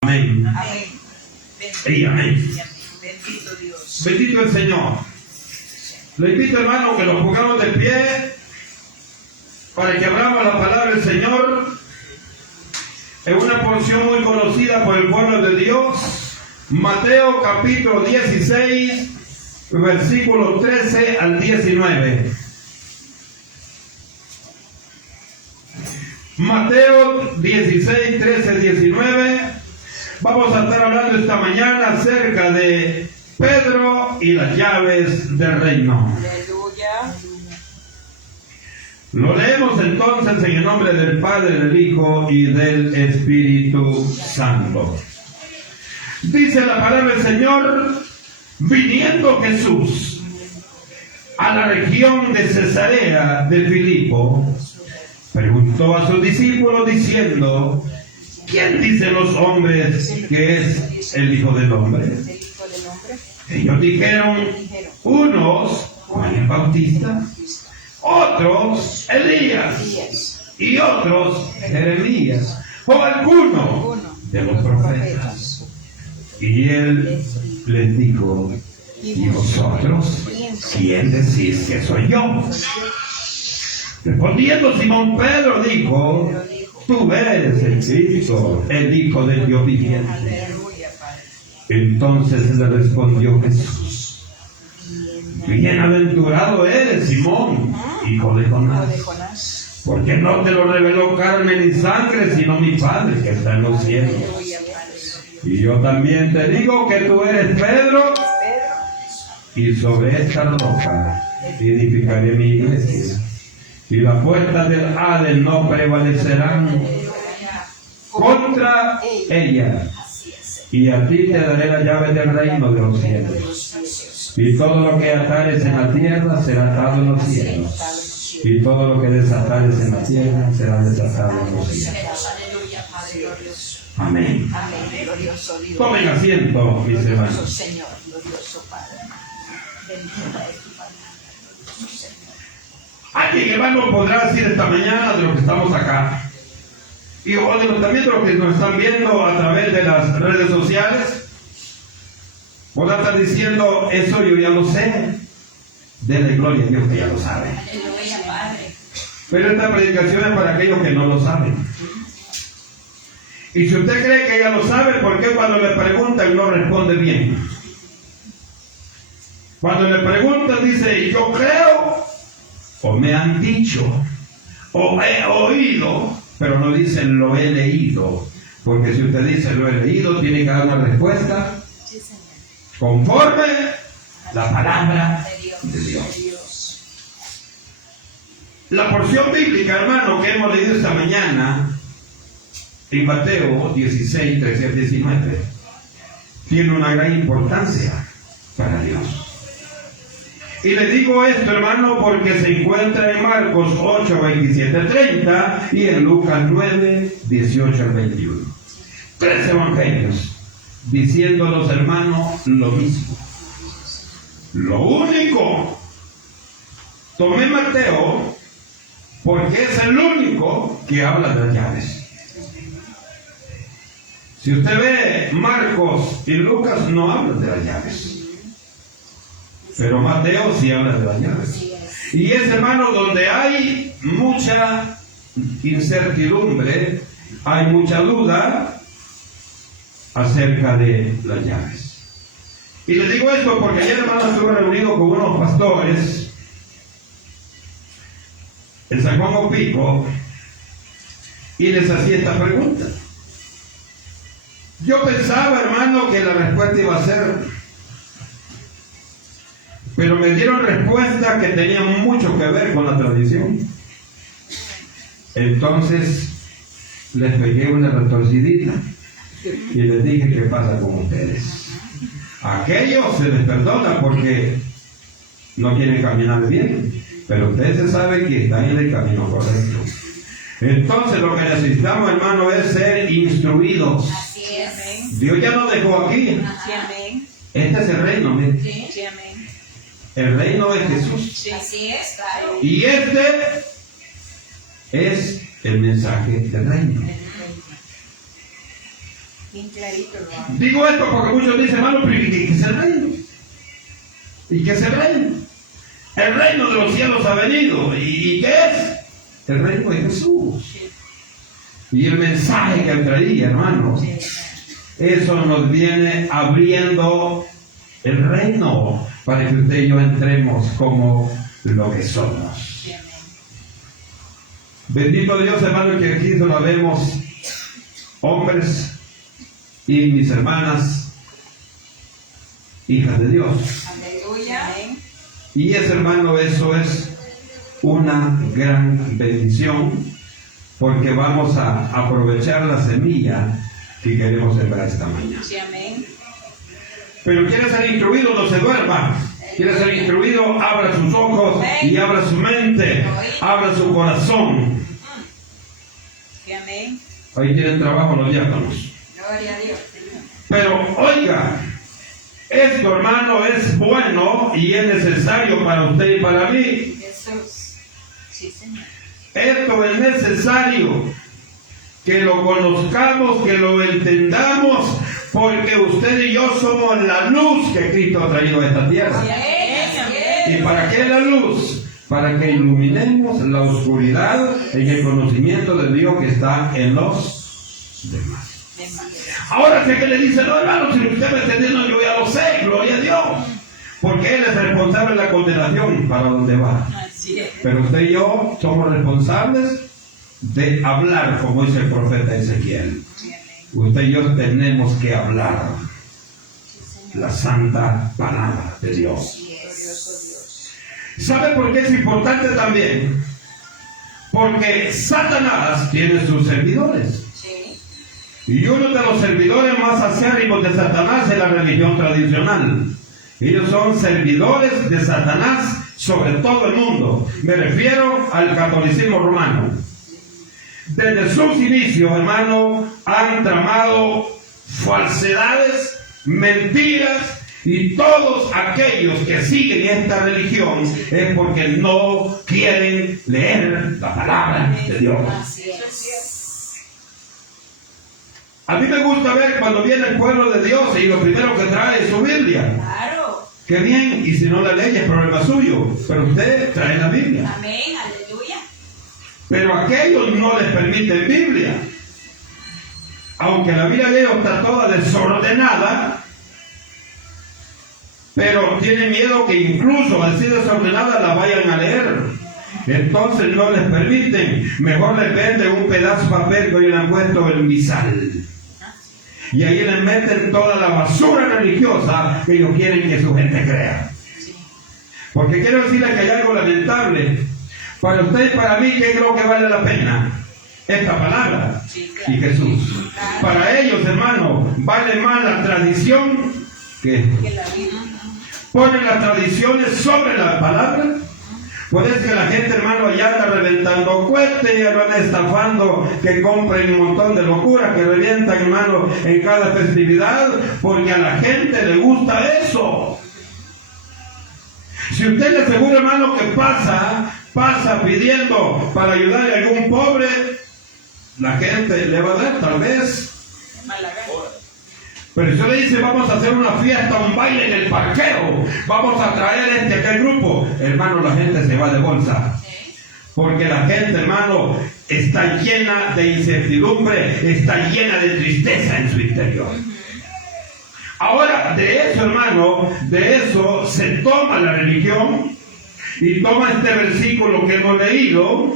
Amén. Amén. Y amén. Bendito Dios. Bendito el Señor. Le invito, hermano, que nos pongamos de pie para que abramos la palabra del Señor en una porción muy conocida por el pueblo de Dios. Mateo capítulo 16, versículos 13 al 19. Mateo 16, 13, 19. Vamos a estar hablando esta mañana acerca de Pedro y las llaves del reino. Aleluya. Lo leemos entonces en el nombre del Padre, del Hijo y del Espíritu Santo. Dice la palabra del Señor: viniendo Jesús a la región de Cesarea de Filipo, preguntó a sus discípulos diciendo: ¿quién dicen los hombres que es el Hijo del Hombre? El Hijo del Hombre. Ellos dijeron, unos Juan el Bautista, otros Elías y otros Jeremías o alguno de los profetas. Y él les dijo: ¿y vosotros quién decís que soy yo? Respondiendo Simón Pedro dijo: tú eres el Cristo, el Hijo del Dios viviente. Aleluya, Padre. Entonces le respondió Jesús: bienaventurado eres, Simón, hijo de Hijo de Jonás, Jonás. porque no te lo reveló carne ni sangre, sino mi Padre que está en los cielos. Aleluya, Padre. Y yo también te digo que tú eres Pedro, Pedro. y sobre esta roca edificaré mi iglesia, y las puertas del Hades no prevalecerán contra ella. Y a ti te daré la llave del reino de los cielos. Y todo lo que atares en la tierra será atado en los cielos, y todo lo que desatares en la tierra será desatado en los cielos. Aleluya, Padre glorioso. Amén. Amén, glorioso Dios. Tomen asiento, mis Glorioso hermanos. Señor, glorioso Padre. Bendita es tu palabra, glorioso Señor. Alguien, hermano, podrá decir esta mañana de los que estamos acá, y también de los que nos están viendo a través de las redes sociales, podrá estar diciendo: eso yo ya lo sé. Denle gloria a Dios que ya lo sabe. Aleluya, Padre. Pero esta predicación es para aquellos que no lo saben. Y si usted cree que ya lo sabe, ¿por qué cuando le preguntan no responde bien? Cuando le preguntan dice: yo creo, o me han dicho, o he oído, pero no dicen lo he leído. Porque si usted dice lo he leído, tiene que dar una respuesta Sí, Señor. conforme la palabra de Dios. Dios. La porción bíblica, hermano, que hemos leído esta mañana en Mateo 16, 13 al 19, tiene una gran importancia para Dios. Y le digo esto, hermano, porque se encuentra en Marcos 8, 27, 30 y en Lucas 9, 18 al 21. 3 evangelios diciendo a los hermanos lo mismo. Lo único, tomé Mateo porque es el único que habla de las llaves. Si usted ve Marcos y Lucas, no hablan de las llaves. Pero Mateo sí habla de las llaves. Y es, hermano, donde hay mucha incertidumbre, hay mucha duda acerca de las llaves. Y les digo esto porque ayer, hermano, estuve reunido con unos pastores en San Juan Opico y les hacía esta pregunta. Yo pensaba, hermano, que la respuesta iba a ser... pero me dieron respuesta que tenía mucho que ver con la tradición. Entonces les pegué una retorcidita y les dije: ¿qué pasa con ustedes? Aquellos se les perdona porque no quieren caminar bien, pero ustedes saben que están en el camino correcto. Entonces lo que necesitamos, hermano, es ser instruidos. Así es. Dios ya nos dejó aquí. Sí, amén. Este es el reino, mire. Sí, amén. El reino de Jesús. Sí, así es, claro. Y este es el mensaje del reino. Bien clarito lo hago. Digo esto porque muchos dicen, hermano, pero ¿y qué es el reino? ¿Y qué es el reino? El reino de los cielos ha venido. ¿Y qué es? El reino de Jesús. Sí. Y el mensaje que él traía, hermano, Sí. eso nos viene abriendo el reino para que usted y yo entremos como lo que somos. Sí, amén. Bendito Dios, hermano, que aquí solo vemos hombres y mis hermanas, hijas de Dios. Aleluya. Amén. Y ese, hermano, eso es una gran bendición, porque vamos a aprovechar la semilla que queremos sembrar esta mañana. Sí, amén. Pero quiere ser instruido, no se duerma. Quiere ser instruido, abra sus ojos y abra su mente, abra su corazón. Sí, amén. Ahí tienen trabajo los diáconos. Gloria a Dios. Pero oiga, esto, hermano, es bueno y es necesario para usted y para mí. Jesús. Sí, Señor. Esto es necesario que lo conozcamos, que lo entendamos, porque usted y yo somos la luz que Cristo ha traído a esta tierra. Sí, amén. ¿Y para qué la luz? Para que iluminemos la oscuridad en el conocimiento de Dios que está en los demás. Ahora sé que le dice, no, hermano, si usted me entendió, no, yo ya lo sé, gloria a Dios. Porque Él es responsable de la condenación para donde va. Así es. Pero usted y yo somos responsables de hablar, como dice el profeta Ezequiel. Sí, amén. Usted y yo tenemos que hablar Sí, Señor. la santa palabra de Dios. Así es. Glorioso Dios. ¿Sabe por qué es importante también? Porque Satanás tiene sus servidores. Sí. Y uno de los servidores más acérrimos de Satanás es la religión tradicional. Ellos son servidores de Satanás sobre todo el mundo. Me refiero al catolicismo romano. Desde sus inicios, hermano, han tramado falsedades, mentiras, y todos aquellos que siguen esta religión es porque no quieren leer la palabra de Dios. Así es. A mí me gusta ver cuando viene el pueblo de Dios y lo primero que trae es su Biblia. Claro. Qué bien, y si no la lee es problema suyo, pero usted trae la Biblia. Amén. Aleluya. Pero a aquellos no les permiten Biblia. Aunque la Biblia de ellos está toda desordenada, pero tienen miedo que incluso al ser desordenada la vayan a leer. Entonces no les permiten. Mejor les venden un pedazo de papel que hoy le han puesto el misal. Y ahí les meten toda la basura religiosa que ellos quieren que su gente crea. Porque quiero decirles que hay algo lamentable. Para usted y para mí, ¿qué creo que vale la pena? Esta palabra Sí, claro. y Jesús. Para ellos, hermano, vale más la tradición que Que la Biblia. ponen las tradiciones sobre la palabra. Por eso que la gente, hermano, allá anda reventando cohetes, ya lo andan estafando, que compren un montón de locuras, que revientan, hermano, en cada festividad, porque a la gente le gusta eso. Si usted le asegura, hermano, que pasa pidiendo para ayudar a algún pobre, la gente le va a dar, tal vez. Mala gana. Pero si usted le dice, vamos a hacer una fiesta, un baile en el parqueo, vamos a traer aquel grupo, hermano, la gente se va de bolsa. Porque la gente, hermano, está llena de incertidumbre, está llena de tristeza en su interior. Ahora, de eso, hermano, de eso se toma la religión y toma este versículo que hemos leído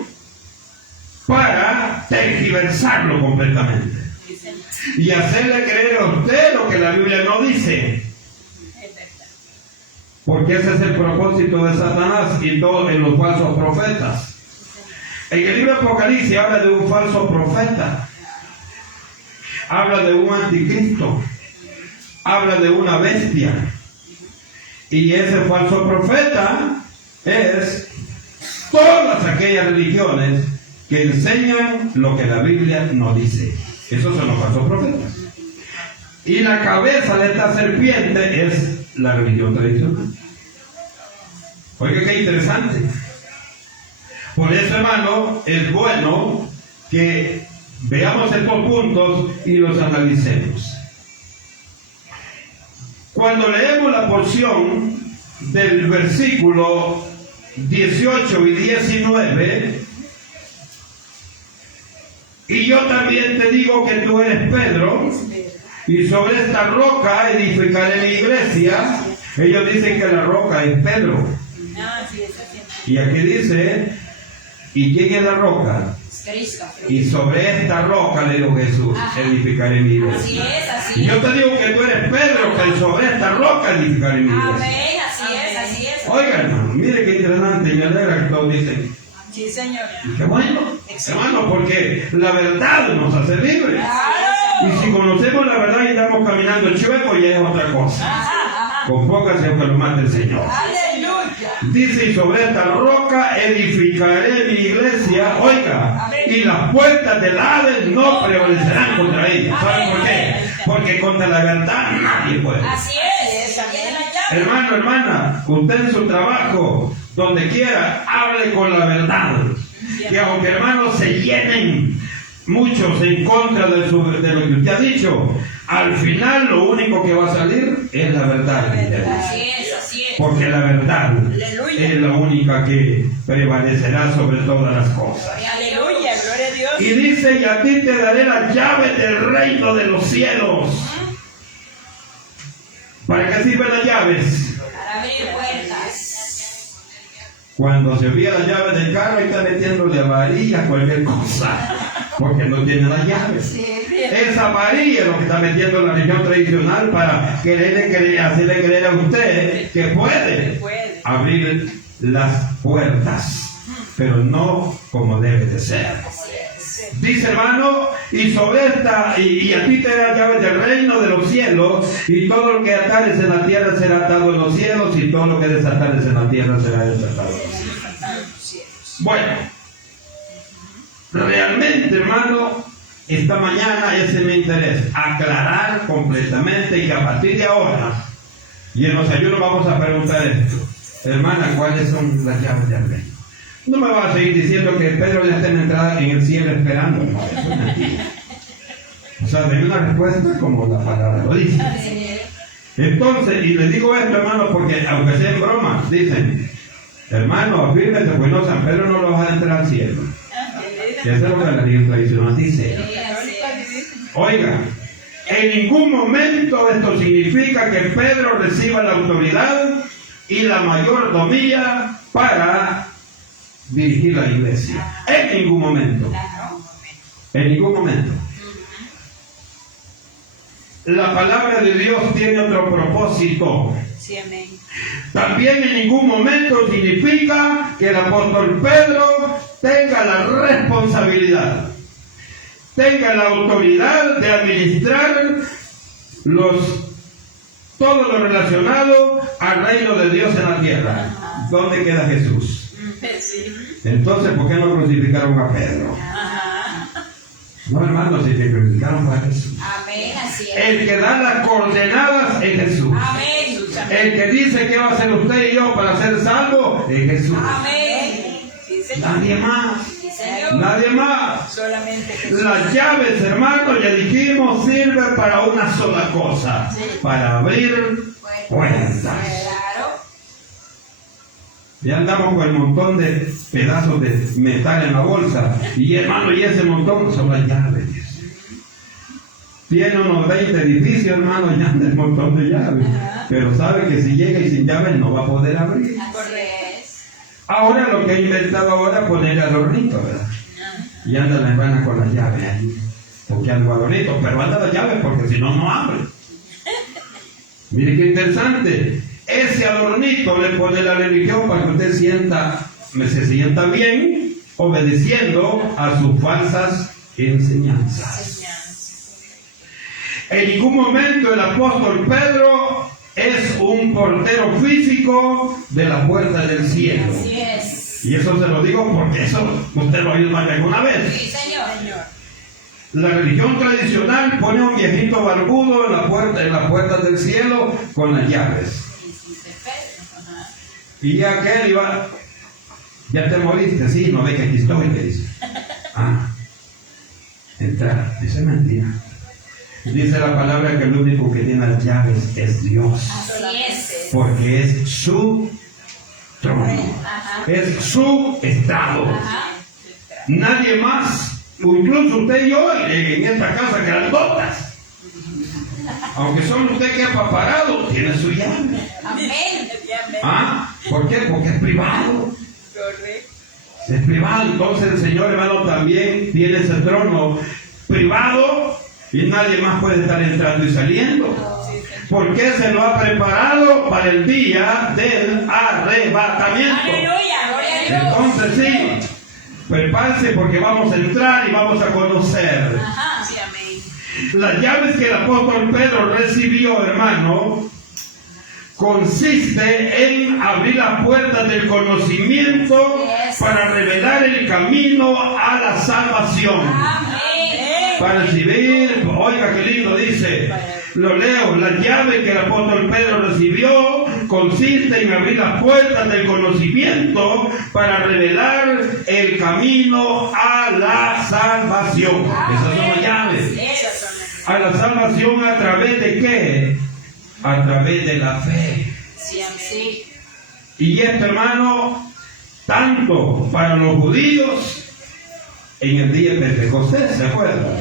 para tergiversarlo completamente. Sí, Señor. Y hacerle creer a usted lo que la Biblia no dice. Es verdad. Porque ese es el propósito de Satanás y todo en los falsos profetas. En el libro de Apocalipsis habla de un falso profeta. Habla de un anticristo. Habla de una bestia. Y ese falso profeta es todas aquellas religiones que enseñan lo que la Biblia no dice. Esos son los falsos profetas. Y la cabeza de esta serpiente es la religión tradicional. Oiga, qué interesante. Por eso, hermano, es bueno que Veamos estos puntos y los analicemos. Cuando leemos la porción del versículo 18 y 19, y yo también te digo que tú eres Pedro, y sobre esta roca edificaré mi iglesia. Ellos dicen que la roca es Pedro. Y aquí dice, ¿y quién es la roca? Cristo. Y sobre esta roca, le dijo Jesús, edificaré mi iglesia. Así es, así Y es. yo te digo que tú eres Pedro, que sobre esta roca edificaré mi iglesia. Amén, así es, así es. Oiga, hermano, mire qué interesante, me alegra que todos dicen. Sí, Señor. Y qué bueno, hermano, porque la verdad nos hace libres. Y si conocemos la verdad y estamos caminando chueco, ya es otra cosa. Con pocas es que lo mate el Señor. Aleluya. Dice, y sobre esta roca edificaré mi iglesia, oiga, y las puertas del Hades no prevalecerán contra ella. ¿Saben por qué? Porque contra la verdad nadie puede. Así es. Tiene la llave. Hermano, hermana, usted en su trabajo, donde quiera, hable con la verdad. Que aunque hermanos se llenen muchos en contra de lo que usted ha dicho, al final lo único que va a salir es la verdad. Así es, así es. Porque la verdad Aleluya. es la única que prevalecerá sobre todas las cosas. Aleluya, gloria a Dios. Y dice, y a ti te daré las llaves del reino de los cielos. ¿Para qué sirven las llaves? Para abrir puertas. Cuando se olvida las llaves del carro y está metiéndole a varilla cualquier cosa, porque no tiene las llaves. Esa varilla es lo que está metiendo en la religión tradicional para hacerle creer a usted que puede abrir las puertas, pero no como debe de ser. Dice, hermano, y sobre esta, y a ti te da llaves del reino de los cielos, y todo lo que atares en la tierra será atado en los cielos, y todo lo que desatares en la tierra será desatado en los cielos. Bueno, realmente, hermano, esta mañana ese es mi interés, aclarar completamente, y a partir de ahora, y en los ayunos vamos a preguntar esto, hermana, ¿cuáles son las llaves del reino? No me vas a seguir diciendo que Pedro ya está en entrada en el cielo esperando. No, eso es mentira. O sea, de una respuesta como la palabra lo dice. Entonces, y les digo esto, hermano, porque aunque sea en broma, dicen, hermano, afírmese, pues no, San Pedro no lo va a entrar al cielo. Y eso es lo que la religión tradicional dice. Oiga, en ningún momento esto significa que Pedro reciba la autoridad y la mayordomía para dirigir la iglesia. En ningún momento. En ningún momento. La palabra de Dios tiene otro propósito. Sí, amén. También en ningún momento significa que el apóstol Pedro tenga la responsabilidad, tenga la autoridad de administrar todo lo relacionado al reino de Dios en la tierra. ¿Dónde queda Jesús? Entonces, ¿por qué no crucificaron a Pedro? No, hermano, si te crucificaron a Jesús. Amén, así es. El que da las coordenadas es Jesús. Amén. El que dice qué va a hacer usted y yo para ser salvo es Jesús. Amén. Sí, Señor. Nadie más. Sí, Señor. Nadie más. Solamente Jesús. Las llaves, hermano, ya dijimos, sirven para una sola cosa: para abrir puertas. Claro. Ya andamos con el montón de pedazos de metal en la bolsa. Y hermano, y ese montón son las llaves. Tiene unos 20 edificios, hermano, y anda el montón de llaves. Pero sabe que si llega y sin llaves no va a poder abrir. Así es. Ahora lo que he inventado ahora es poner adornito, ¿verdad? Y anda la hermana con las llaves ahí. Porque anda adornito, pero anda las llaves porque si no, no abre. Mire qué interesante. Ese adornito le pone la religión para que usted se sienta bien, obedeciendo a sus falsas enseñanzas. En ningún momento el apóstol Pedro es un portero físico de la puerta del cielo. Así es. Y eso se lo digo porque eso usted lo ha oído más de alguna vez. Sí, Señor. La religión tradicional pone a un viejito barbudo en las puertas del cielo con las llaves. Y ya aquel iba, ya te moriste, sí, no ve que aquí estoy, le dice. entrar. Dice mentira. Dice la palabra que el único que tiene las llaves es Dios. Así es. Porque es su trono. Ajá. Es su estado. Ajá. Nadie más, incluso usted y yo en esta casa grandotas. Aunque solo usted que ha parado, tiene su llave. Amén. ¿Ah? ¿Por qué? Porque es privado. Es privado. Entonces el Señor, hermano, también tiene ese trono privado y nadie más puede estar entrando y saliendo. Porque se lo ha preparado para el día del arrebatamiento. Aleluya, gloria a Dios. Entonces sí, prepárese porque vamos a entrar y vamos a conocer. Ajá. Sí, amén. Las llaves que el apóstol Pedro recibió, hermano, consiste en abrir las puertas del conocimiento para revelar el camino a la salvación. Amén. Para recibir, oiga qué lindo dice, lo leo, la llave que el apóstol Pedro recibió consiste en abrir las puertas del conocimiento para revelar el camino a la salvación. Esas son las llaves. A la salvación a través de qué? A través de la fe. Sí, amén. Y esto, hermano, tanto para los judíos en el día de Pentecostés, ¿se acuerdan?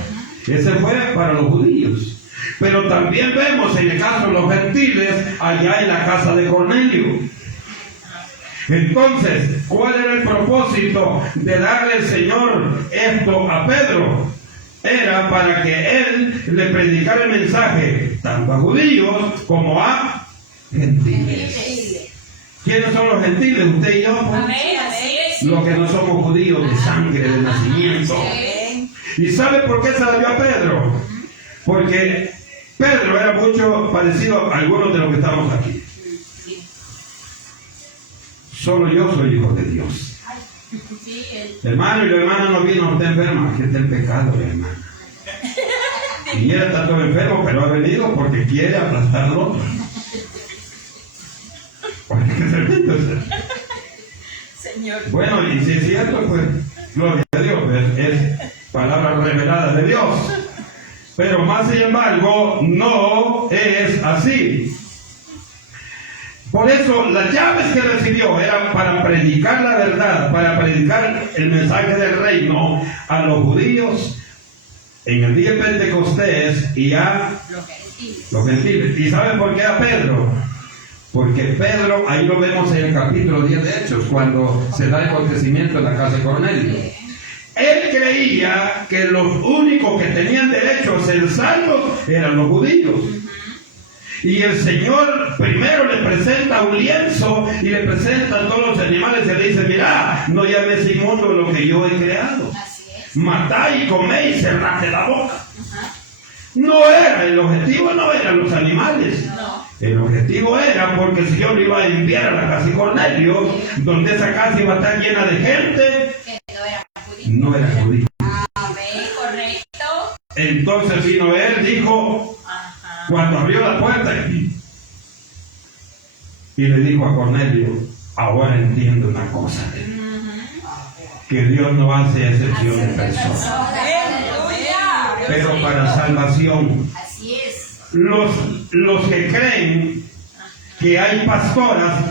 Ese fue para los judíos. Pero también vemos en el caso de los gentiles allá en la casa de Cornelio. Entonces, ¿cuál era el propósito de darle el Señor esto a Pedro? Era para que él le predicara el mensaje tanto a judíos como a gentiles. ¿Quiénes son los gentiles? Usted y yo. Amén. Así es. Los que no somos judíos de sangre, de nacimiento. ¿Y sabe por qué se la dio a Pedro? Porque Pedro era mucho parecido a algunos de los que estamos aquí. Solo yo soy hijo de Dios. Sí, Hermano y la hermana no vino a usted enferma, que está el pecado, la hermana. Y él está todo enfermo, pero ha venido porque quiere aplastar al otro. Porque se repite usted. Señor. Bueno, y si es cierto, pues, gloria a Dios, es palabra revelada de Dios. Pero más sin embargo, no es así. Por eso, las llaves que recibió eran para predicar la verdad, para predicar el mensaje del reino a los judíos en el día de Pentecostés y a los gentiles. ¿Y saben por qué a Pedro? Porque Pedro, ahí lo vemos en el capítulo 10 de Hechos, cuando se da el acontecimiento en la casa de Cornelio. Él creía que los únicos que tenían derecho a ser salvos eran los judíos. Y el Señor primero le presenta un lienzo y le presenta a todos los animales y le dice, mira, no llames inmundo lo que yo he creado. Matá y comé y cerrate la boca. No era, el objetivo no eran los animales. El objetivo era porque el Señor iba a enviar a la casa de Cornelio, donde esa casa iba a estar llena de gente. No era judío. Amén, correcto. Entonces vino él, dijo, cuando abrió la puerta y le dijo a Cornelio, ahora entiendo una cosa, que Dios no hace excepción de personas, pero para salvación. Así es. Los que creen que hay pastoras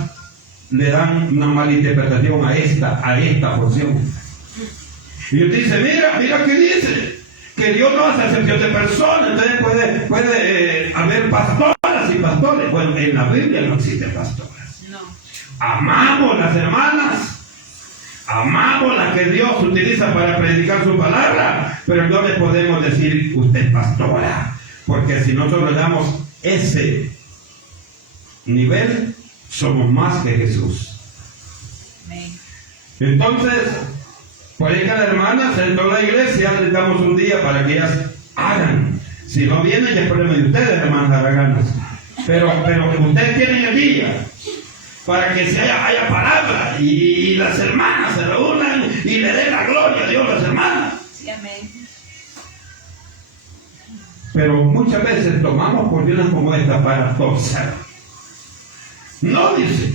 le dan una mala interpretación a esta porción. Y él dice, mira qué dice, que Dios no hace excepción de personas, entonces puede haber pastoras y pastores. Bueno, en la Biblia no existen pastoras. No. Amamos las hermanas, amamos las que Dios utiliza para predicar su palabra, pero no le podemos decir usted es pastora, porque si nosotros le damos ese nivel, somos más que Jesús. Amén. Entonces, por ahí cada hermana, en toda la iglesia, les damos un día para que ellas hagan. Si no vienen, ya es problema de ustedes, hermanas haraganas. Pero ustedes tienen el día para que se haya palabra y las hermanas se reúnan y le den la gloria a Dios a las hermanas. Sí, amén. Pero muchas veces tomamos porciones como esta para torcer. No, dice.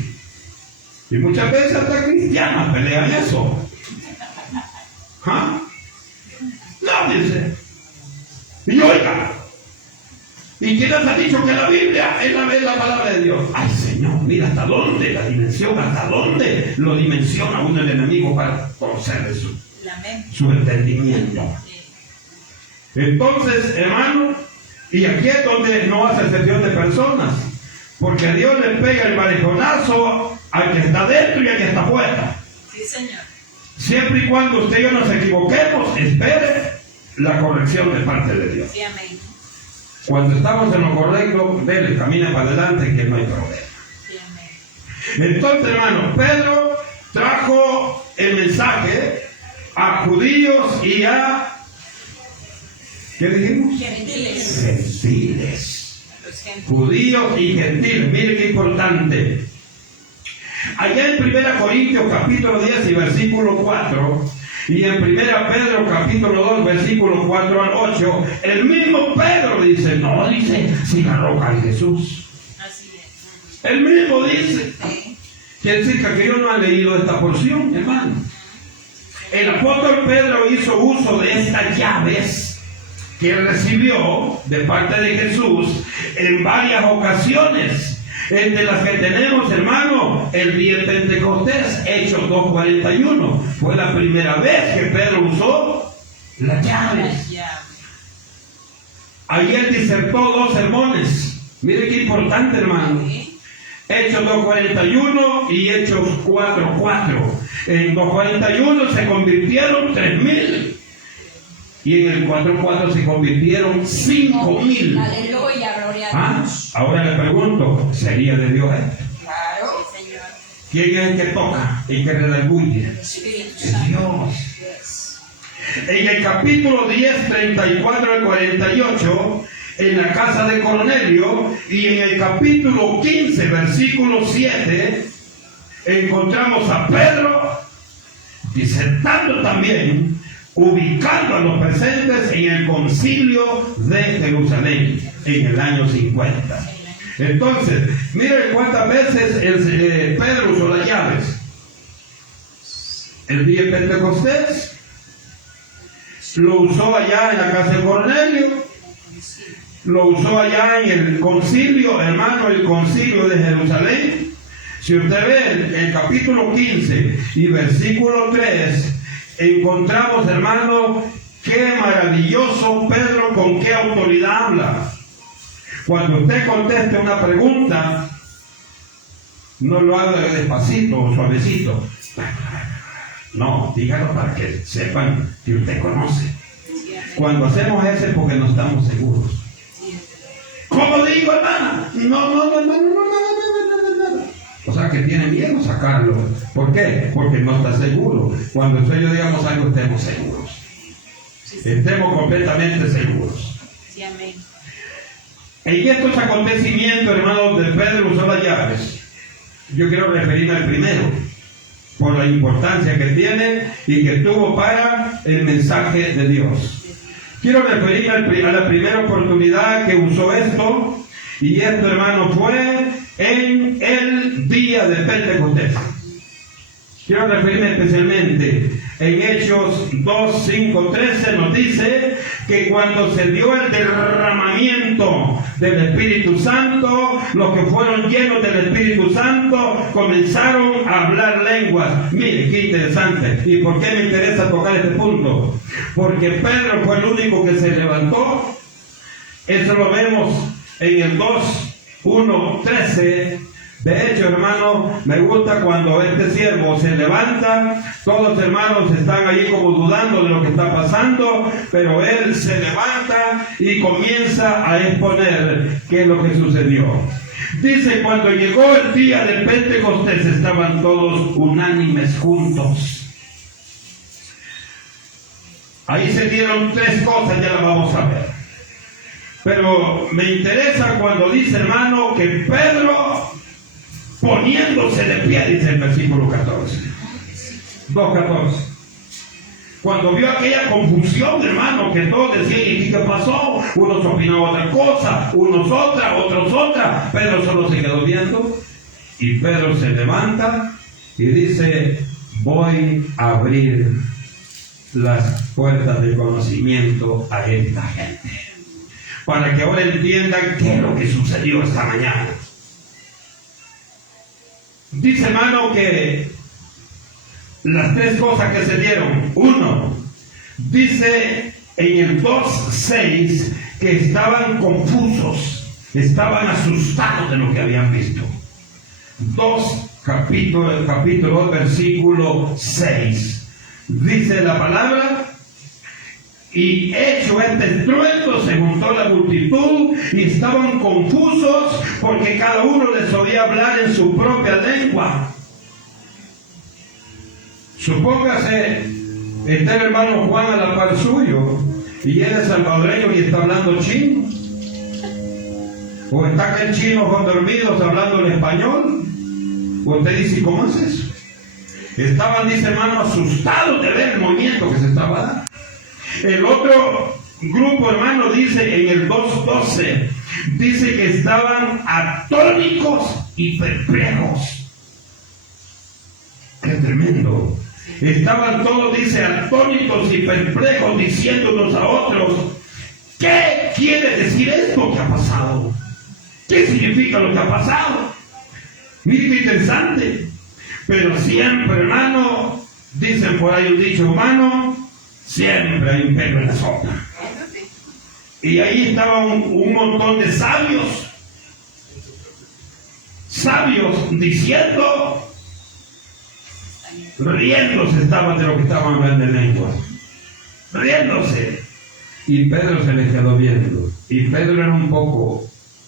Y muchas veces hasta cristianas pelean eso. ¿Ah? No, dice. Y oiga, ¿y quién nos ha dicho que la Biblia es la palabra de Dios? Ay, Señor, mira hasta dónde, la dimensión, hasta dónde lo dimensiona uno el enemigo para conocer su entendimiento. Entonces, hermano, y aquí es donde no hace excepción de personas, porque Dios le pega el barijonazo al que está dentro y al que está afuera. Sí, Señor. Siempre y cuando usted y yo nos equivoquemos, espere la corrección de parte de Dios. Sí, amén. Cuando estamos en lo correcto, dele, camina para adelante, que no hay problema. Sí, amén. Entonces, hermano, Pedro trajo el mensaje a judíos y a... ¿Qué dijimos? Gentiles. Gentiles. Los gentiles. Judíos y gentiles. Miren qué importante. Allá en 1 Corintios capítulo 10 y versículo 4, y en 1 Pedro capítulo 2 versículo 4 al 8, el mismo Pedro dice, no, dice, si la roca es Jesús. Así es. El mismo dice. Sí. Quiere decir que yo no ha leído esta porción, hermano. El apóstol Pedro hizo uso de estas llaves que recibió de parte de Jesús en varias ocasiones. Entre las que tenemos, hermano, el día de Pentecostés, Hechos 2:41. Fue la primera vez que Pedro usó las llaves. Ahí él disertó 2 sermones. Mire qué importante, hermano. Hechos 2:41 y Hechos 4:4. En 2:41 se convirtieron 3,000. Y en el 4:4 se convirtieron 5,000. Aleluya, gloria a Dios. Ahora le pregunto, ¿sería de Dios esto? Claro. Sí, Señor. ¿Quién es el que toca y que redarguye? Espíritu Es Santo. Dios. Yes. En el capítulo 10, 34 al 48, en la casa de Cornelio, y en el capítulo 15, versículo 7, encontramos a Pedro disertando también, ubicando a los presentes en el concilio de Jerusalén en el año 50. Entonces, miren cuántas veces Pedro usó las llaves. El día de Pentecostés, lo usó allá en la casa de Cornelio, lo usó allá en el concilio, hermano, el concilio de Jerusalén. Si usted ve el capítulo 15 y versículo 3, encontramos, hermano, qué maravilloso Pedro, con qué autoridad habla. Cuando usted conteste una pregunta, no lo haga despacito o suavecito. No, dígalo para que sepan que usted conoce. Cuando hacemos eso es porque no estamos seguros. ¿Cómo digo, hermana? No. O sea, que tiene miedo sacarlo. ¿Por qué? Porque no está seguro. Cuando usted y yo digamos algo, estemos seguros. Estemos completamente seguros. Sí, amén. En estos acontecimientos, hermanos, de Pedro usó las llaves. Yo quiero referirme al primero, por la importancia que tiene y que tuvo para el mensaje de Dios. Quiero referirme a la primera oportunidad que usó esto, y esto, hermano, fue en el día de Pentecostés. Quiero referirme especialmente en Hechos 2, 5, 13, nos dice que cuando se dio el derramamiento del Espíritu Santo, los que fueron llenos del Espíritu Santo comenzaron a hablar lenguas. Mire, qué interesante. ¿Y por qué me interesa tocar este punto? Porque Pedro fue el único que se levantó. Eso lo vemos en el 2, 1, 13. De hecho, hermano, me gusta cuando este siervo se levanta, todos los hermanos están allí como dudando de lo que está pasando, pero él se levanta y comienza a exponer qué es lo que sucedió. Dice, cuando llegó el día de Pentecostés, estaban todos unánimes juntos. Ahí se dieron 3 cosas, ya las vamos a ver. Pero me interesa cuando dice, hermano, que Pedro, poniéndose de pie, dice el versículo 14. 2:14. Cuando vio aquella confusión, hermano, que todos decían, ¿y qué pasó? Unos opinaban otra cosa, unos otra, otros otra. Pedro solo se quedó viendo, y Pedro se levanta y dice, voy a abrir las puertas del conocimiento a esta gente. para que ahora entiendan qué es lo que sucedió esta mañana. Dice, hermano, que las tres cosas que se dieron. Uno, dice en el 2:6 que estaban confusos, estaban asustados de lo que habían visto. Capítulo 2, versículo 6. Dice la palabra: y hecho este estruendo, se juntó la multitud y estaban confusos porque cada uno les oía hablar en su propia lengua. Supóngase, está el hermano Juan a la par suyo y él es salvadoreño y está hablando chino. O está aquel chino con dormidos hablando el español. Usted dice, ¿cómo es eso? Estaban, dice hermano, asustados de ver el movimiento que se estaba dando. El otro grupo, hermano, dice en el 2:12, dice que estaban atónicos y perplejos. ¡Qué tremendo! Estaban todos, dice, atónitos y perplejos, diciendo unos a otros: ¿qué quiere decir esto que ha pasado? ¿Qué significa lo que ha pasado? Mire qué interesante. Pero siempre, hermano, dicen por ahí un dicho humano, siempre hay un pelo en la sopa. Y ahí estaba un montón de sabios diciendo, riéndose estaban de lo que estaban hablando en lengua, riéndose. Y Pedro se les quedó viendo. Y Pedro era un poco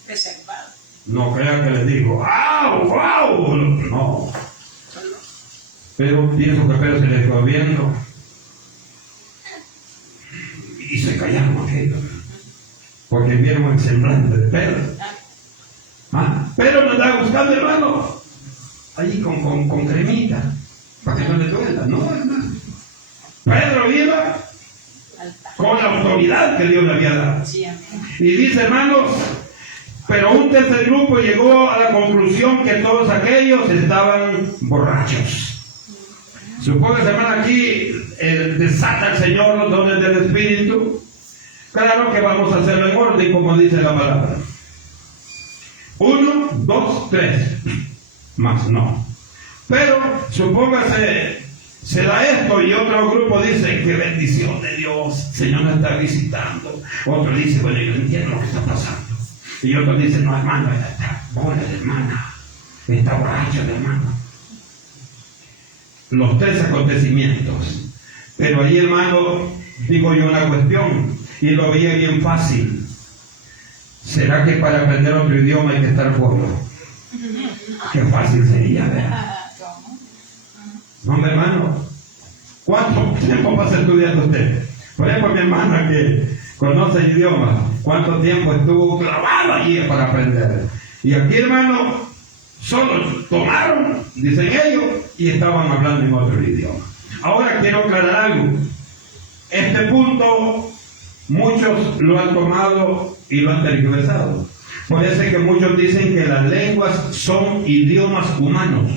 reservado. No crean que les digo, ¡au, wow! No. Pero pienso que Pedro se les quedó viendo. Y se callaron aquellos. Porque vieron el semblante de Pedro. Pedro me andaba buscando, hermano. Allí con cremita. Para que no le duela. No, hermano. Pedro iba con la autoridad que Dios le había dado. Y dice, hermanos, pero un tercer grupo llegó a la conclusión que todos aquellos estaban borrachos. Supongo que, hermano, aquí desata el Señor los dones del Espíritu. Claro que vamos a hacerlo en orden, como dice la palabra. 1, 2, 3. Más no. Pero, supóngase, se da esto y otro grupo dice, qué bendición de Dios, el Señor nos está visitando. Otro dice, bueno, yo entiendo lo que está pasando. Y otro dice, no, hermano, está bola de hermana, está borracho de hermano. Los tres acontecimientos. Pero ahí, hermano, digo yo una cuestión, y lo veía bien fácil. ¿Será que para aprender otro idioma hay que estar pueblo? Qué fácil sería, ¿verdad? No, mi hermano. ¿Cuánto tiempo pasa estudiando usted? Por ejemplo, mi hermana que conoce el idioma, ¿cuánto tiempo estuvo clavado allí para aprender? Y aquí, hermano, solo tomaron, dicen ellos, y estaban hablando en otro idioma. Ahora quiero aclarar algo. Este punto muchos lo han tomado y lo han tergiversado. Por eso es que muchos dicen que las lenguas son idiomas humanos.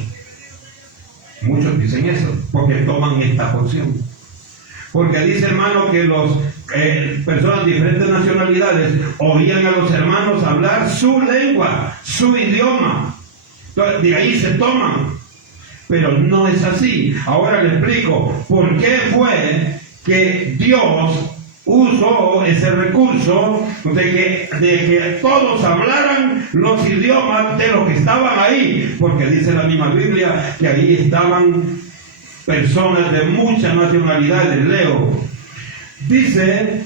Muchos dicen eso, porque toman esta porción. Porque dice, hermano, que los personas de diferentes nacionalidades oían a los hermanos hablar su lengua, su idioma. Entonces, de ahí se toman. Pero no es así. Ahora le explico por qué fue que Dios usó ese recurso de que todos hablaran los idiomas de los que estaban ahí, porque dice la misma Biblia que ahí estaban personas de muchas nacionalidades. Leo, dice,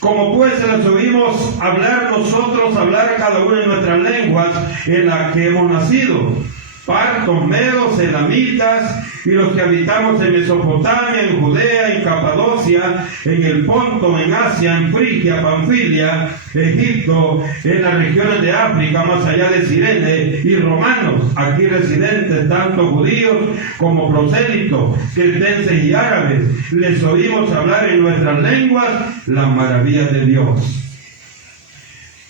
como pues se las oímos hablar nosotros, hablar cada uno en nuestras lenguas en las que hemos nacido, partos, medos, elamitas, y los que habitamos en Mesopotamia, en Judea, en Capadocia, en el Ponto, en Asia, en Frigia, Panfilia, Egipto, en las regiones de África, más allá de Cirene, y romanos, aquí residentes, tanto judíos como prosélitos, cretenses y árabes, les oímos hablar en nuestras lenguas las maravillas de Dios.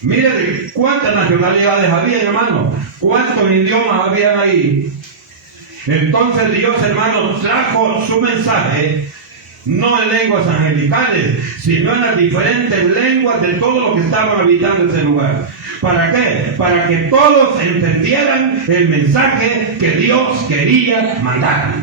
Mire cuántas nacionalidades había, hermano, cuántos idiomas habían ahí. Entonces Dios, hermano, trajo su mensaje no en lenguas angelicales, sino en las diferentes lenguas de todos los que estaban habitando ese lugar. ¿Para qué? Para que todos entendieran el mensaje que Dios quería mandar.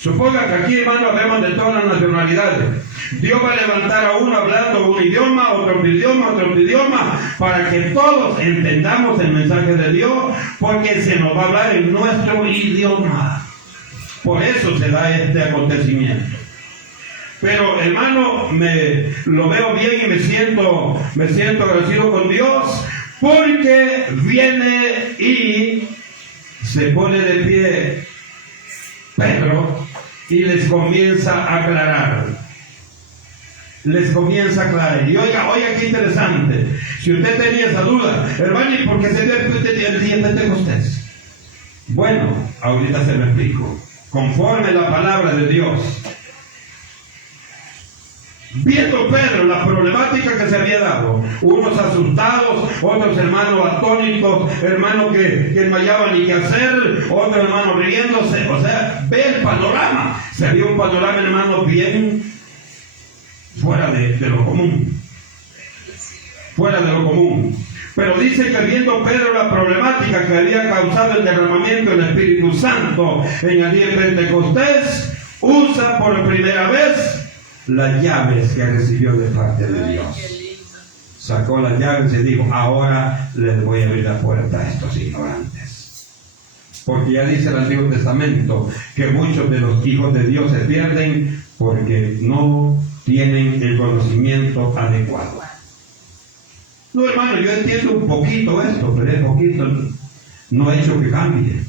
Suponga que aquí, hermano, hablemos de todas las nacionalidades. Dios va a levantar a uno hablando un idioma, otro idioma, para que todos entendamos el mensaje de Dios, porque se nos va a hablar en nuestro idioma. Por eso se da este acontecimiento. Pero, hermano, lo veo bien y me siento agradecido con Dios, porque viene y se pone de pie Pedro y les comienza a aclarar. Y oiga qué interesante. Si usted tenía esa duda, hermano, ¿y por qué se dio el día de Pentecostés? Bueno, ahorita se lo explico. Conforme la palabra de Dios. Viendo Pedro la problemática que se había dado, unos asustados, otros hermanos atónitos, hermanos que no hallaban ni qué hacer, otros hermanos riéndose, o sea, ve el panorama. Se vio un panorama, hermano, bien fuera de lo común. Pero dice que viendo Pedro la problemática que había causado el derramamiento del Espíritu Santo en el día de Pentecostés, usa por primera vez las llaves que recibió de parte de Dios. Sacó las llaves y dijo: ahora les voy a abrir la puerta a estos ignorantes. Porque ya dice el Antiguo Testamento que muchos de los hijos de Dios se pierden porque no tienen el conocimiento adecuado. No, hermano, yo entiendo un poquito esto, pero es poquito, no he hecho que cambie.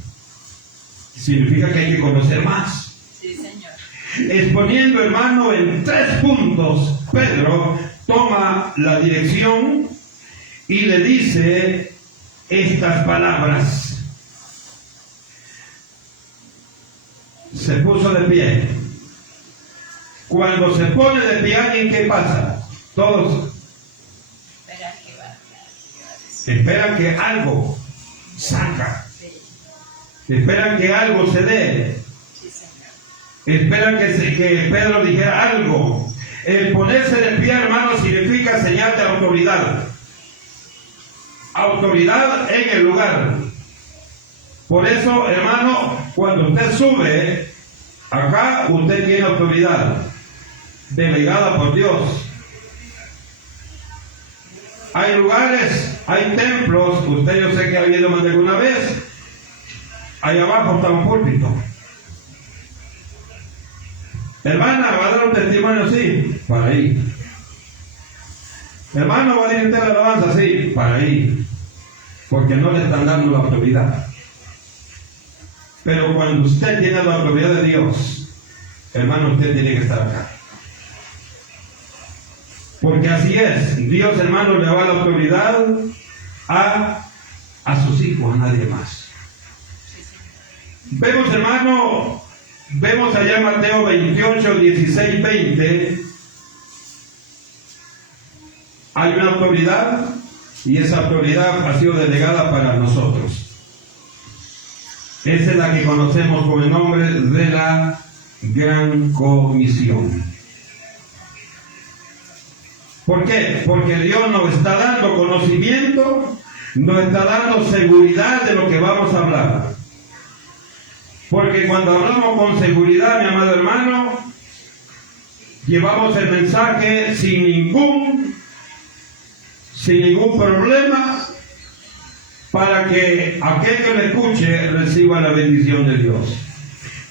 Significa que hay que conocer más. Sí, Señor. Exponiendo, hermano, en 3 puntos, Pedro toma la dirección y le dice estas palabras. Se puso de pie. Cuando se pone de pie alguien, ¿qué pasa? Todos esperan que algo saca. Esperan que algo se dé. Esperan que Pedro dijera algo. El ponerse de pie, hermano, significa señal de autoridad. Autoridad en el lugar. Por eso, hermano, cuando usted sube, acá usted tiene autoridad delegada por Dios. Hay lugares, hay templos, usted yo sé que ha ido más de alguna vez, ahí abajo está un púlpito. Hermana, ¿va a dar un testimonio? Sí, para ahí. Hermano, ¿va a dirigir la alabanza? Sí, para ahí. Porque no le están dando la autoridad. Pero cuando usted tiene la autoridad de Dios, hermano, usted tiene que estar acá. Porque así es. Dios, hermano, le da la autoridad a sus hijos, a nadie más. Vemos, hermano, allá en Mateo 28, 16, 20, hay una autoridad y esa autoridad ha sido delegada para nosotros. Esa es la que conocemos con el nombre de la Gran Comisión. ¿Por qué? Porque Dios nos está dando conocimiento, nos está dando seguridad de lo que vamos a hablar. Porque cuando hablamos con seguridad, mi amado hermano, llevamos el mensaje sin ningún problema, para que aquel que lo escuche reciba la bendición de Dios.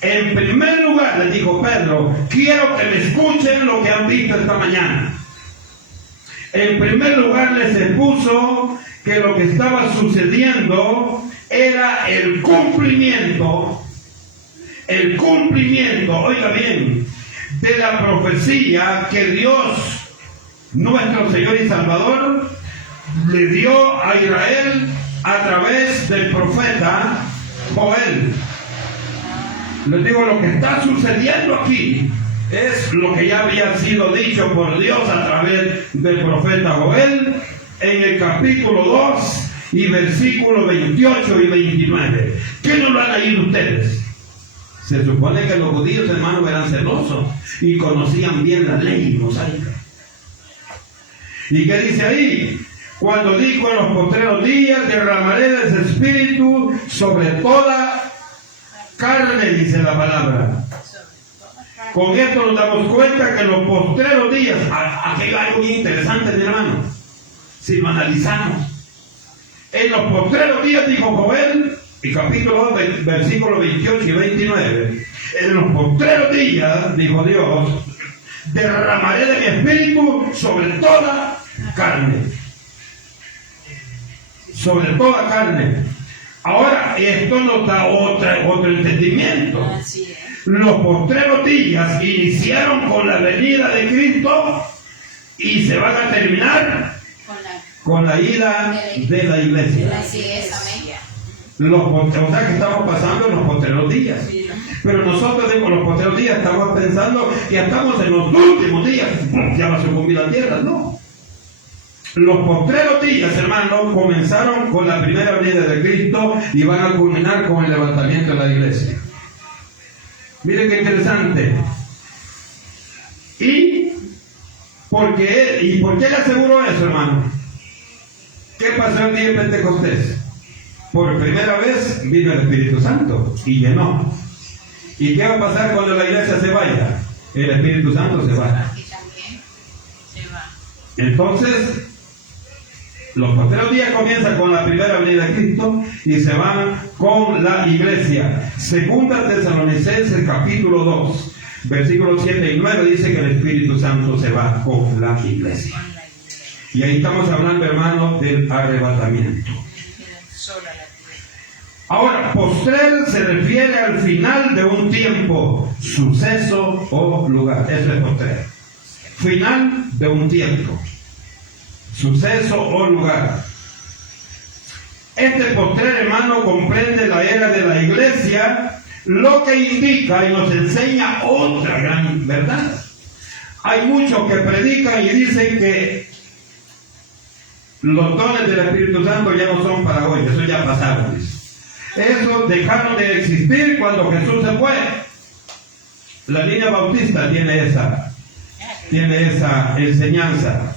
En primer lugar, le dijo Pedro, quiero que me escuchen lo que han visto esta mañana. En primer lugar les expuso que lo que estaba sucediendo era el cumplimiento, oiga bien, de la profecía que Dios, nuestro Señor y Salvador, le dio a Israel a través del profeta Joel. Les digo, lo que está sucediendo aquí es lo que ya había sido dicho por Dios a través del profeta Joel en el capítulo 2 y versículos 28 y 29. ¿Qué no lo han leído ustedes? Se supone que los judíos, hermanos, eran celosos y conocían bien la ley mosaica. ¿Y qué dice ahí? Cuando dijo: en los postreros días derramaré de ese espíritu sobre toda carne, dice la palabra. Con esto nos damos cuenta que en los postreros días, aquí hay algo bien interesante, mi hermano, si lo analizamos. En los postreros días, dijo Joel, y capítulo 2, versículos 28 y 29, en los postreros días, dijo Dios, derramaré de mi espíritu sobre toda carne. Sobre toda carne. Ahora, esto nos da otro entendimiento. Así es. Los postreros días iniciaron con la venida de Cristo y se van a terminar con la ida de la iglesia. Así es, amén. O sea que estamos pasando en los postreros días. Pero nosotros con los postreros días estamos pensando que estamos en los últimos días. Ya va a sucumbir la tierra, no. Los postreros días, hermanos, comenzaron con la primera venida de Cristo y van a culminar con el levantamiento de la iglesia. Miren qué interesante. ¿Y por qué le aseguró eso, hermano? ¿Qué pasó el día de Pentecostés? Por primera vez vino el Espíritu Santo y llenó. ¿Y qué va a pasar cuando la iglesia se vaya? El Espíritu Santo se va. Entonces, los postreros días comienzan con la primera venida de Cristo y se van con la iglesia. Segunda Tesalonicenses capítulo 2, versículos 7 y 9 dice que el Espíritu Santo se va con la iglesia. Y ahí estamos hablando, hermanos, del arrebatamiento. Ahora, postrer se refiere al final de un tiempo, suceso o lugar. Eso es postrer. Final de un tiempo, suceso o lugar. Este postrer, hermano, comprende la era de la iglesia, lo que indica y nos enseña otra gran verdad. Hay muchos que predican y dicen que los dones del Espíritu Santo ya no son para hoy, eso ya pasaron. Esos dejaron de existir cuando Jesús se fue. La línea bautista tiene esa enseñanza.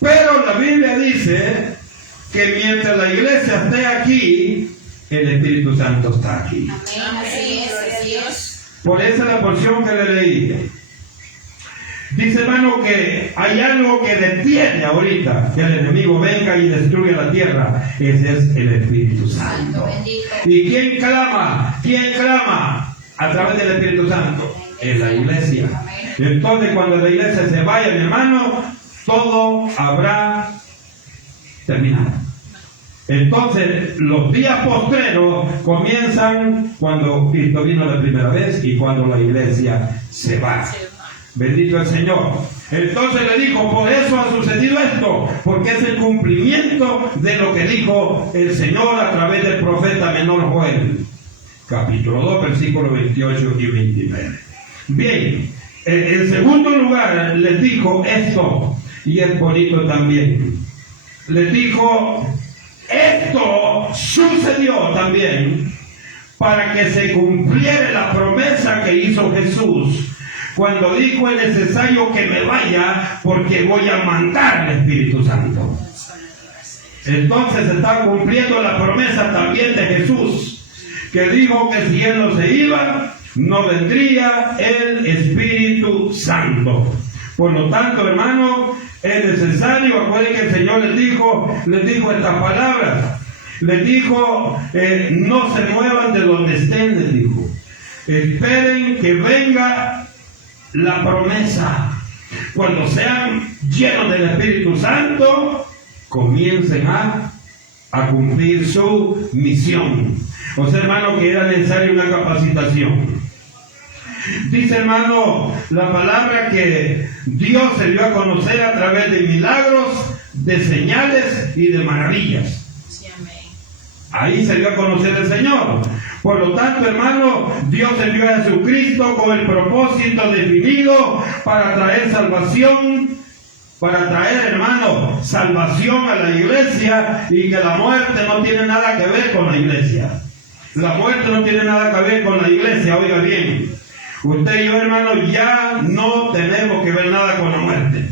Pero la Biblia dice que mientras la iglesia esté aquí, el Espíritu Santo está aquí. Así es. Por esa es la porción que le leí. Dice, hermano, que hay algo que detiene ahorita que el enemigo venga y destruya la tierra. Ese es el Espíritu Santo. ¿Y quién clama? ¿Quién clama a través del Espíritu Santo? En la iglesia. Entonces, cuando la iglesia se vaya, mi hermano, todo habrá terminado. Entonces, los días postreros comienzan cuando Cristo vino la primera vez y cuando la iglesia se va. Bendito el Señor. Entonces le dijo, por eso ha sucedido esto, porque es el cumplimiento de lo que dijo el Señor a través del profeta menor Joel. Capítulo 2, versículos 28 y 29. Bien, en segundo lugar les dijo esto, y es bonito también. Les dijo, esto sucedió también para que se cumpliera la promesa que hizo Jesús cuando dijo, es necesario que me vaya porque voy a mandar el Espíritu Santo. Entonces se está cumpliendo la promesa también de Jesús, que dijo que si Él no se iba, no vendría el Espíritu Santo. Por lo tanto, hermano, es necesario, acuérdense que el Señor les dijo estas palabras. Les dijo, no se muevan de donde estén, les dijo. Esperen que venga la promesa. Cuando sean llenos del Espíritu Santo, comiencen a cumplir su misión. O sea, hermano, que era necesaria una capacitación. Dice, hermano, la palabra que Dios se dio a conocer a través de milagros, de señales y de maravillas. Sí, amén. Ahí se dio a conocer el Señor. Por lo tanto, hermano, Dios envió a Jesucristo con el propósito definido para traer salvación, hermano, salvación a la iglesia, y que la muerte no tiene nada que ver con la iglesia. La muerte no tiene nada que ver con la iglesia, oiga bien. Usted y yo, hermano, ya no tenemos que ver nada con la muerte.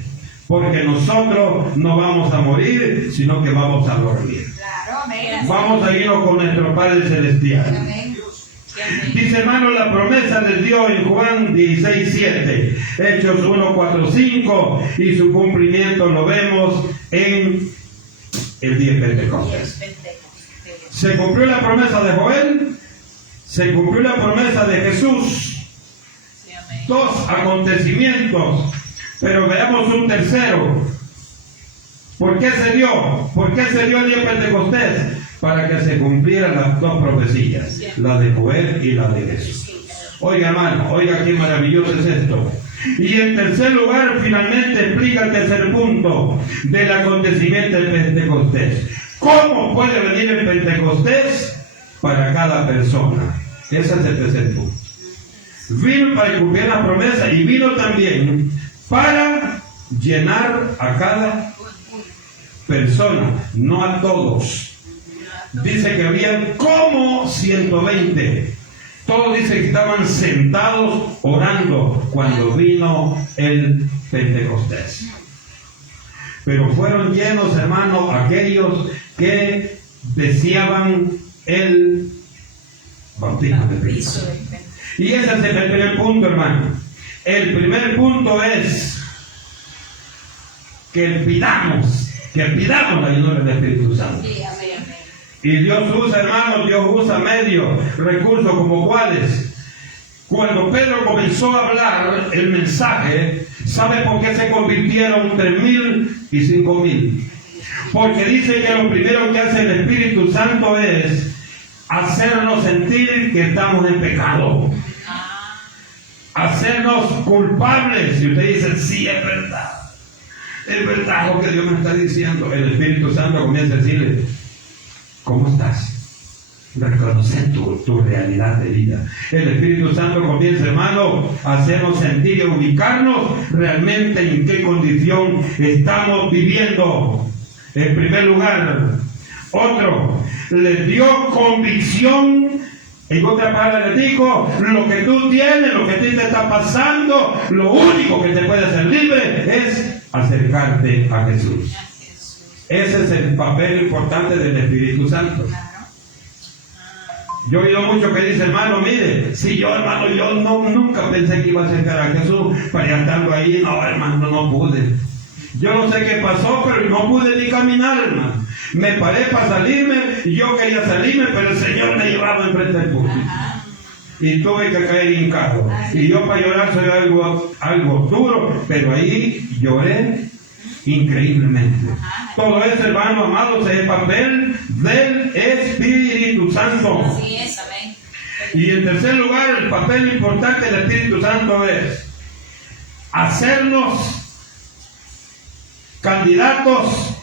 Porque nosotros no vamos a morir, sino que vamos a dormir. Claro, amén. Vamos a irnos con nuestro Padre Celestial. Amén. Dice, hermano, la promesa de Dios en Juan 16:7, Hechos 1:4-5, y su cumplimiento lo vemos en el día de Pentecostés. Se cumplió la promesa de Joel, se cumplió la promesa de Jesús. Dos acontecimientos, pero veamos un tercero. ¿Por qué se dio? ¿Por qué se dio el día de Pentecostés? Para que se cumplieran las dos profecías, la de Joel y la de Jesús. Oiga, hermano, oiga qué maravilloso es esto. Y en tercer lugar, finalmente explica el tercer punto del acontecimiento del Pentecostés. ¿Cómo puede venir el Pentecostés para cada persona? Ese es el tercer punto. Vino para cumplir la promesa y vino también para llenar a cada persona, no a todos. Dice que habían como 120. Todos dice que estaban sentados orando cuando vino el Pentecostés. Pero fueron llenos, hermanos, aquellos que deseaban el bautismo de Cristo. Y ese es el primer punto, hermano. El primer punto es que pidamos la ayuda del Espíritu Santo. Sí, amén, amén. Y Dios usa, hermanos, Dios usa medios, recursos como cuáles. Cuando Pedro comenzó a hablar el mensaje, ¿sabe por qué se convirtieron 3,000 y 5,000? Porque dice que lo primero que hace el Espíritu Santo es hacernos sentir que estamos en pecado. Hacernos culpables. Y usted dice, sí, es verdad lo que Dios me está diciendo. El Espíritu Santo comienza a decirle, ¿cómo estás? Reconocer tu realidad de vida. El Espíritu Santo comienza, hermano, a hacernos sentir y ubicarnos realmente en qué condición estamos viviendo. En primer lugar, otro, le dio convicción. En otra palabra le digo, lo que tú tienes, lo que a ti te está pasando, lo único que te puede hacer libre es acercarte a Jesús. Ese es el papel importante del Espíritu Santo. Yo he oído mucho que dice, hermano, mire, si yo, hermano, yo nunca pensé que iba a acercar a Jesús, para ya estando ahí, no, hermano, no pude. Yo no sé qué pasó, pero no pude ni caminar, hermano. Me paré para salirme, y yo quería salirme, pero el Señor me llevaba enfrente del público. Y tuve que caer hincado. Y yo para llorar soy algo duro, pero ahí lloré increíblemente. Todo eso, hermano, amados, es el papel del Espíritu Santo. Así es, amén. Y en tercer lugar, el papel importante del Espíritu Santo es hacernos candidatos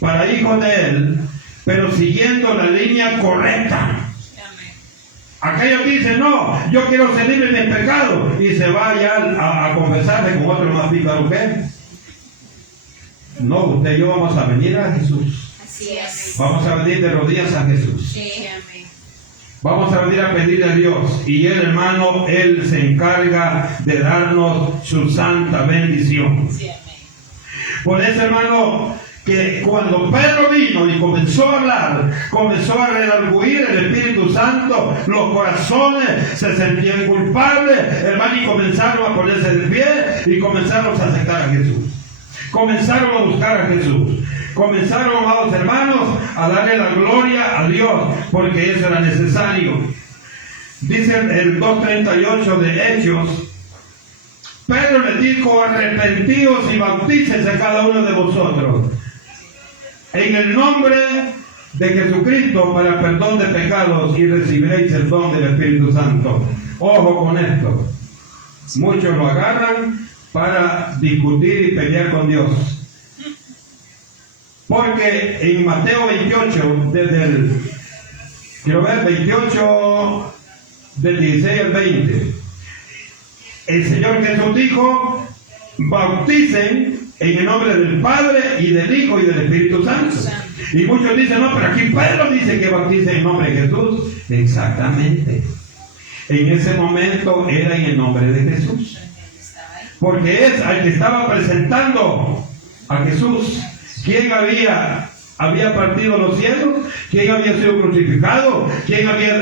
para hijos de Él, pero siguiendo la línea correcta. Aquellos que dicen, no, yo quiero ser libre del pecado, y se va ya a confesarse con otro más pícaro que él. No, usted y yo vamos a venir a Jesús. Así es. Vamos a venir de rodillas a Jesús. Sí, amén. Vamos a venir a pedirle a Dios. Y Él, hermano, Él se encarga de darnos su santa bendición. Sí, amén. Por eso, hermano, que cuando Pedro vino y comenzó a hablar, comenzó a redarguir el Espíritu Santo, los corazones se sentían culpables, hermano, y comenzaron a ponerse de pie y comenzaron a aceptar a Jesús. Comenzaron a buscar a Jesús. Comenzaron, amados hermanos, a darle la gloria a Dios, porque eso era necesario. Dice el 2:38 de Hechos, Pedro les dijo, arrepentíos y bautícense cada uno de vosotros en el nombre de Jesucristo para perdón de pecados y recibiréis el don del Espíritu Santo. Ojo con esto. Muchos lo agarran para discutir y pelear con Dios. Porque en Mateo 28, desde el, quiero ver, 28, del 16 al 20, el Señor Jesús dijo, bauticen en el nombre del Padre y del Hijo y del Espíritu Santo. Y muchos dicen, no, pero aquí Pedro dice que bautiza en nombre de Jesús. Exactamente. En ese momento era en el nombre de Jesús. Porque es al que estaba presentando a Jesús. ¿Quién había partido los cielos? ¿Quién había sido crucificado? ¿Quién había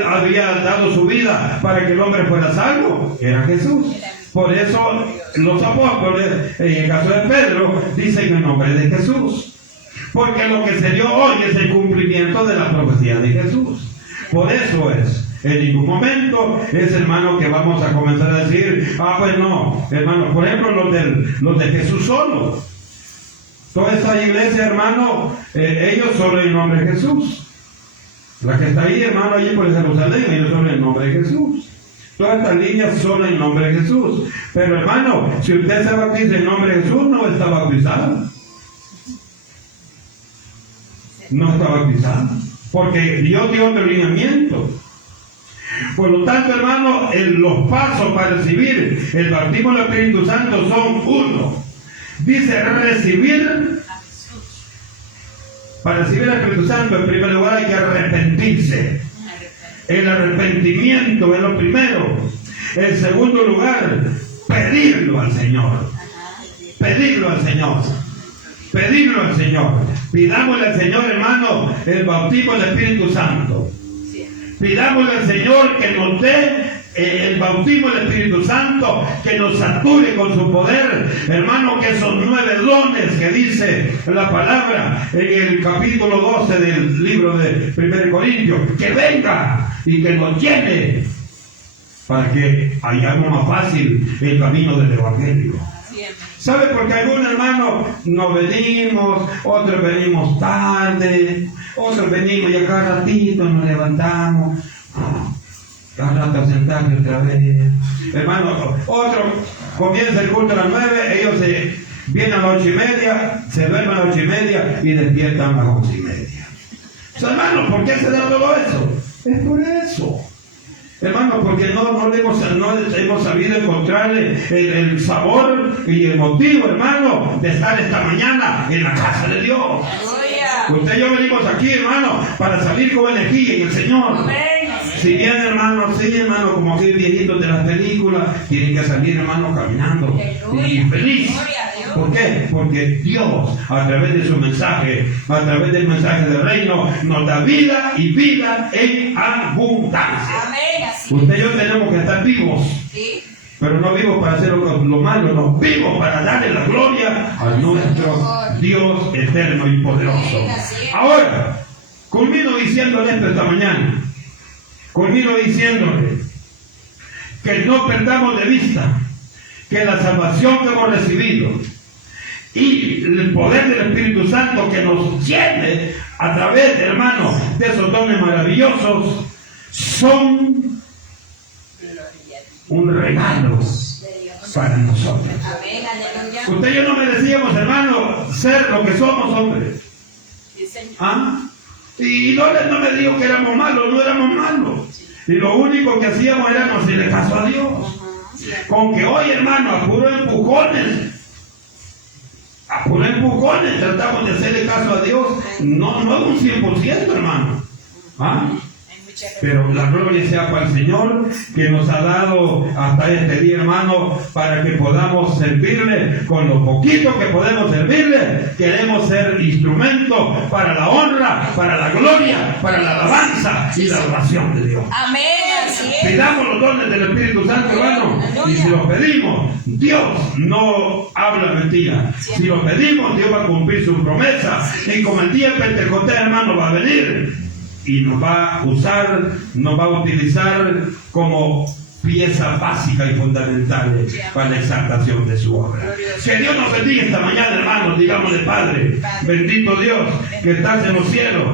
dado su vida para que el hombre fuera salvo? Era Jesús. Por eso los apóstoles, en el caso de Pedro, dicen el nombre de Jesús. Porque lo que se dio hoy es el cumplimiento de la profecía de Jesús. Por eso es. En ningún momento es, hermano, que vamos a comenzar a decir, pues no, hermano, por ejemplo, los de Jesús solo. Toda esta iglesia, hermano, ellos solo en nombre de Jesús. La que está ahí, hermano, allí por Jerusalén, ellos solo en nombre de Jesús. Todas estas líneas solo en nombre de Jesús. Pero, hermano, si usted se bautiza en nombre de Jesús, no está bautizado. No está bautizado. Porque Dios dio otro lineamiento. Por lo tanto, hermano, los pasos para recibir el bautismo del Espíritu Santo son uno. Dice recibir. Para recibir el Espíritu Santo, en primer lugar hay que arrepentirse. El arrepentimiento es lo primero. En segundo lugar, pedirlo al Señor. Pedirlo al Señor. Pedirlo al Señor. Pidámosle al Señor, hermano, el bautismo del Espíritu Santo. Pidámosle al Señor que nos dé el bautismo del Espíritu Santo, que nos sature con su poder, hermano, que esos 9 dones que dice la palabra en el capítulo 12 del libro de 1 Corintios, que venga y que nos llene para que hayamos más fácil el camino del Evangelio. ¿Sabe? Porque algunos hermanos no venimos, otros venimos tarde, otros venimos y acá ratito nos levantamos, cada rato a sentarse otra vez. Hermano, otros comienza el culto a las 9, ellos vienen a las 8:30, se duermen a las 8:30 y despiertan a las 11:30. O sea, hermano, ¿por qué se da todo eso? Es por eso. Hermano, porque no hemos sabido encontrarle el sabor y el motivo, hermano, de estar esta mañana en la casa de Dios. Usted y yo venimos aquí, hermano, para salir con energía en el Señor. Si bien, hermano, sí, hermano, como aquellos viejitos de las películas, tienen que salir, hermano, caminando y feliz. ¿Por qué? Porque Dios, a través de su mensaje, a través del mensaje del reino, nos da vida y vida en abundancia. Usted y yo tenemos que estar vivos, pero no vivos para hacer lo malo, no, vivos para darle la gloria a nuestro Dios eterno y poderoso. Ahora, culmino diciéndole esto esta mañana. Culmino diciéndole que no perdamos de vista que la salvación que hemos recibido y el poder del Espíritu Santo que nos llene a través, hermanos, de esos dones maravillosos son un regalo para nosotros. Usted y yo no merecíamos, hermano, ser lo que somos, hombres. ¿Ah? Y no me digo que éramos malos, no éramos malos. Y lo único que hacíamos era no hacerle caso a Dios. Con que hoy, hermano, a puro empujones tratamos de hacerle caso a Dios. No un 100%, hermano. ¿Ah? Pero la gloria sea para el Señor, que nos ha dado hasta este día, hermano, para que podamos servirle con lo poquito que podemos servirle. Queremos ser instrumentos para la honra, para la gloria, para la alabanza y la oración de Dios. Amén. Pidamos los dones del Espíritu Santo, hermano, y si los pedimos, Dios no habla mentira. Si los pedimos, Dios va a cumplir su promesa, y como el día de Pentecostés, hermano, va a venir y nos va a usar, nos va a utilizar como pieza básica y fundamental para la exaltación de su obra. Que Dios nos bendiga esta mañana, hermanos. Digámosle, Padre, bendito Dios, que estás en los cielos.